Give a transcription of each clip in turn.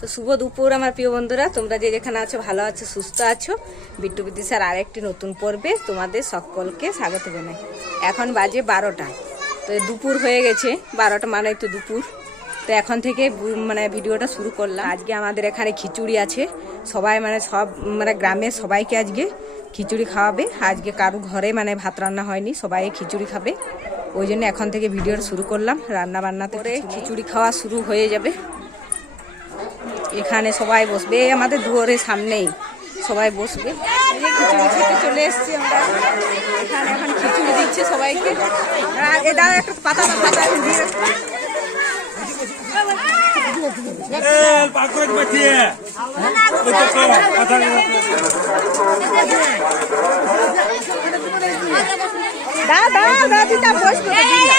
তো শুভ দুপুর আমার প্রিয় বন্ধুরা। তোমরা যে যেখানে আছো ভালো আছো সুস্থ আছো। বিট্টু বিদিশার আরেকটি নতুন পর্বে তোমাদের সকলকে স্বাগত জানাই। এখন বাজে বারোটা। তো দুপুর হয়ে গেছে। বারোটা মানে তো দুপুর। তো এখন থেকে মানে ভিডিওটা শুরু করলাম। আজকে আমাদের এখানে খিচুড়ি আছে। সবাই মানে সব মানে গ্রামের সবাইকে আজকে খিচুড়ি খাওয়াবে। আজকে কারও ঘরে মানে ভাত রান্না হয়নি সবাই খিচুড়ি খাবে। ওই জন্য এখন থেকে ভিডিওটা শুরু করলাম। রান্না বান্না করে খিচুড়ি খাওয়া শুরু হয়ে যাবে। এখানে সবাই বসবে এই আমাদের দুয়ারের সামনেই সবাই বসবে খিচুড়ি খেতে চলে এসেছি আমরা এখানে এখন খিচুড়ি দিচ্ছে সবাইকে আর এ দাও একটা পাতা পাতা দিয়ে El Paco দাও দাও দাও দিদা বসবে দিদা।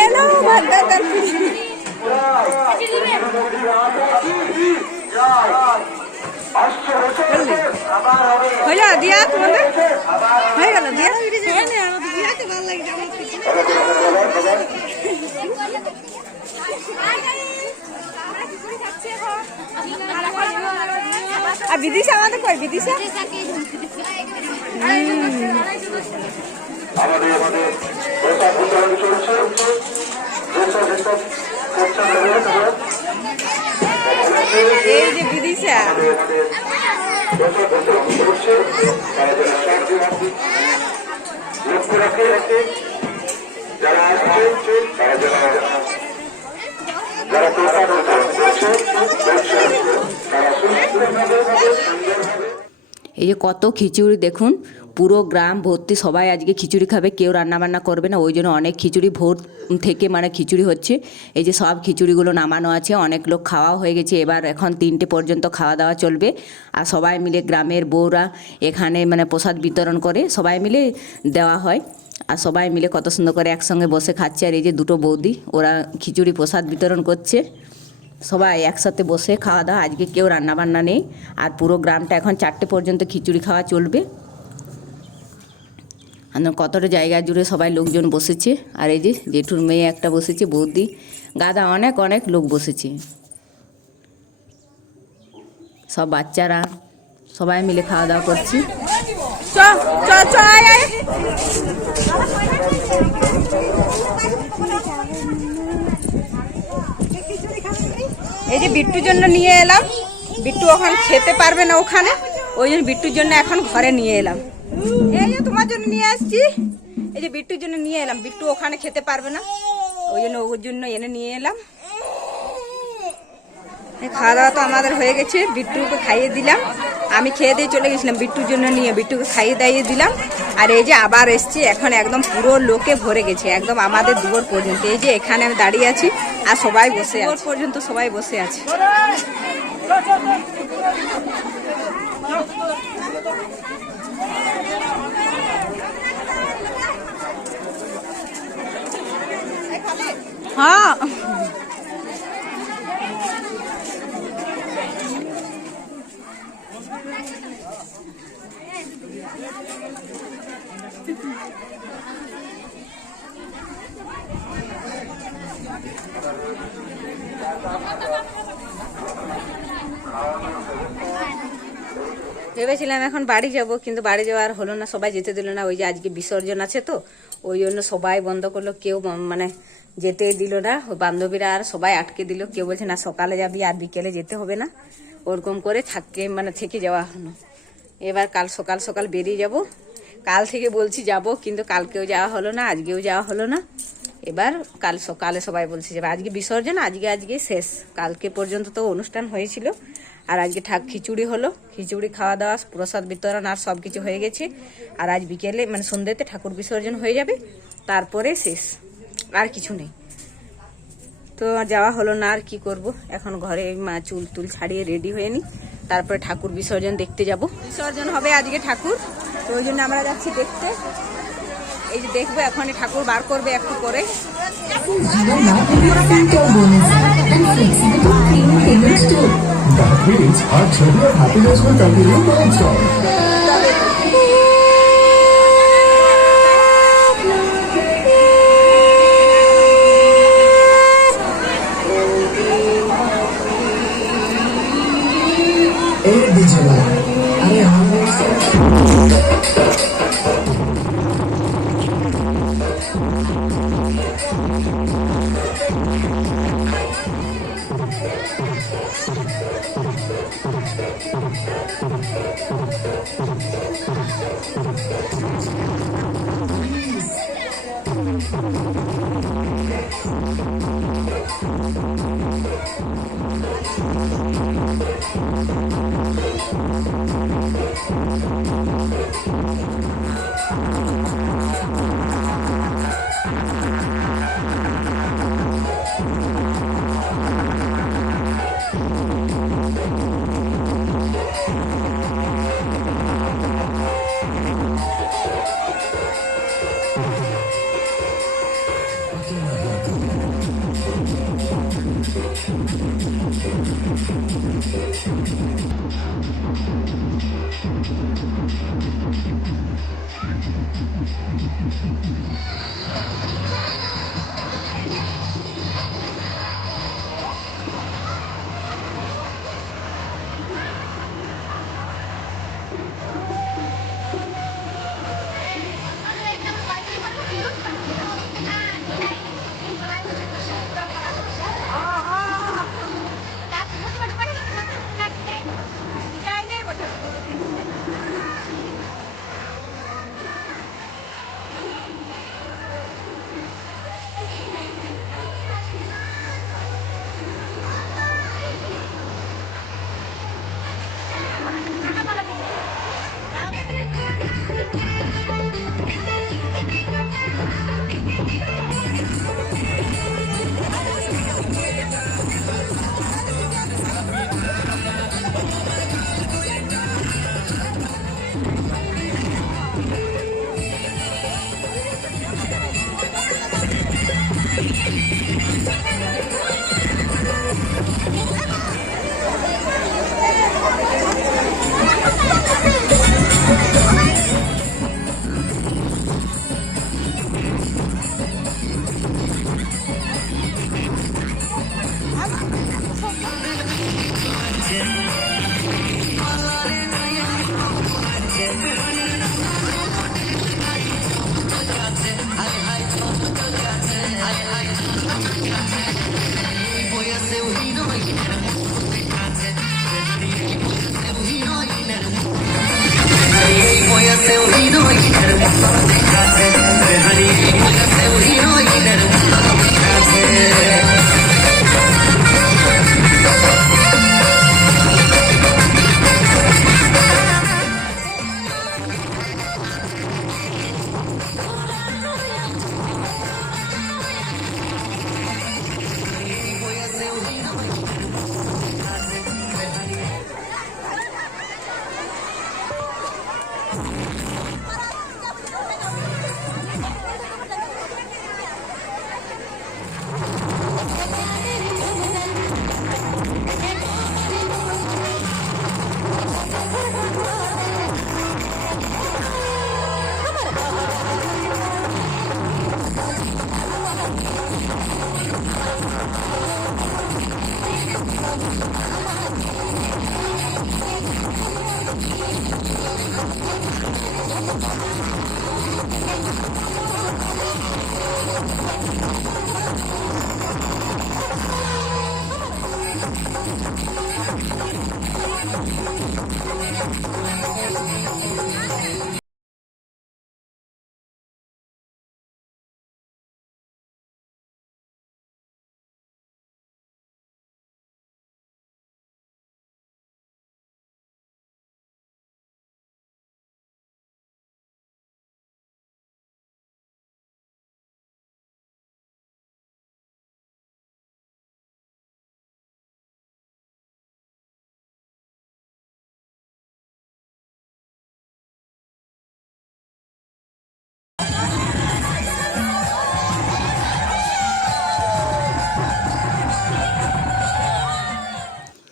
এলো ভাত দাও, দাও, খিচুড়ি। হইল দিয়া তোমাদের হয়ে গেল দিয়া আর বিদিশা আমাদের কই? বিদিশা? আমাদের আমাদের চলছে যে বিদিশা। রাখে এই যে কত খিচুড়ি দেখুন, পুরো গ্রাম ভর্তি, সবাই আজকে খিচুড়ি খাবে, কেউ রান্না বান্না করবে না, ওই জন্য অনেক খিচুড়ি ভোর থেকে মানে খিচুড়ি হচ্ছে। এই যে সব খিচুড়িগুলো নামানো আছে, অনেক লোক খাওয়া হয়ে গেছে, এবার এখন তিনটে পর্যন্ত খাওয়া দাওয়া চলবে। আর সবাই মিলে গ্রামের বউরা এখানে মানে প্রসাদ বিতরণ করে, সবাই মিলে দেওয়া হয়। আর সবাই মিলে কত সুন্দর করে একসঙ্গে বসে খাচ্ছে। আর এই যে দুটো বৌদি, ওরা খিচুড়ি প্রসাদ বিতরণ করছে। সবাই একসাথে বসে খাওয়া দাওয়া। আজকে কেউ রান্না বান্না নেই। আর পুরো গ্রামটা এখন চারটে পর্যন্ত খিচুড়ি খাওয়া চলবে। আর কতটা জায়গা জুড়ে সবাই লোকজন বসেছে। আর এই যে জেঠুর মেয়ে একটা বসেছে, বৌদি, গাদা অনেক অনেক লোক বসেছে। সব বাচ্চারা সবাই মিলে খাওয়া দাওয়া করছি। চ চ এই যে বিট্টুর জন্য নিয়ে এলাম। বিট্টু ওখানে খেতে পারবে না ওখানে। ওই জন্য বিট্টুর জন্য এখন ঘরে নিয়ে এলাম। এই যে তোমার জন্য নিয়ে আসছি। এই যে বিট্টুর জন্য নিয়ে এলাম। বিট্টু ওখানে খেতে পারবে না। ওই জন্য ওর জন্য এনে নিয়ে এলাম। খাওয়া দাওয়া তো আমাদের হয়ে গেছে। বিট্টুকে খাইয়ে দিলাম। আমি খেয়ে দিয়ে চলে গেছিলাম বিট্টুর জন্য নিয়ে। বিট্টুকে খাইয়ে দাইয়ে দিলাম। আর এই যে আবার এসছি এখন একদম পুরো লোকে ভরে গেছে। একদম আমাদের দুয়ার পর্যন্ত। এই যে এখানে আমি দাঁড়িয়ে আছি আর সবাই বসে আছে। পর্যন্ত সবাই বসে আছে। হ্যাঁ। ভেবেছিলাম এখন বাড়ি যাব, কিন্তু বাড়ি যাওয়ার হলো না, সবাই যেতে দিল না, ওই যে আজকে বিসর্জন আছে তো, ওই জন্য সবাই বন্ধ করল, কেউ মানে যেতে দিল না বান্ধবীরা আর সবাই আটকে দিল, কেউ বলছে, না, সকালে যাবি আর বিকেলে যেতে হবে না। ওরকম করে থাকে মানে থেকে যাওয়া হলো। এবার কাল সকাল সকাল বেরিয়ে যাব। কাল থেকে বলছি যাব, কিন্তু কালকেও যাওয়া হলো না, আজকেও যাওয়া হলো না। এবার কাল সকালে সবাই বলছে যাবে। আজকে বিসর্জন, আজকে আজকে শেষ। কালকে পর্যন্ত তো অনুষ্ঠান হয়েছিল। আর আজকে ঠাক খিচুড়ি হলো। খিচুড়ি, খাওয়া দাওয়া, প্রসাদ বিতরণ আর সব কিছু হয়ে গেছে। আর আজ বিকেলে মানে সন্ধ্যেতে ঠাকুর বিসর্জন হয়ে যাবে। তারপরে শেষ। আর কিছু নেই। তো যাওয়া হলো না, আর কি করব? এখন ঘরে মা চুল টুল ছাড়িয়ে রেডি হয়ে নি। তারপরে ঠাকুর বিসর্জন দেখতে যাব। বিসর্জন হবে আজকে ঠাকুর, তো ওই জন্য আমরা যাচ্ছি দেখতে। এই যে দেখব এখন ঠাকুর বার করবে একটু করে। Vidicima. Ale Please. Thank you. you. never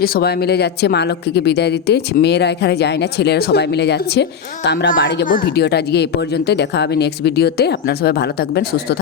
যে সবাই মিলে যাচ্ছে, মা লক্ষ্মীকে বিদায় দিতে। মেয়েরা এখানে যায় না, ছেলেরা সবাই মিলে যাচ্ছে। তো আমরা বাড়ি যাব, ভিডিওটা আজকে এ পর্যন্ত দেখা হবে নেক্সট ভিডিওতে আপনারা সবাই ভালো থাকবেন, সুস্থ থাকবেন।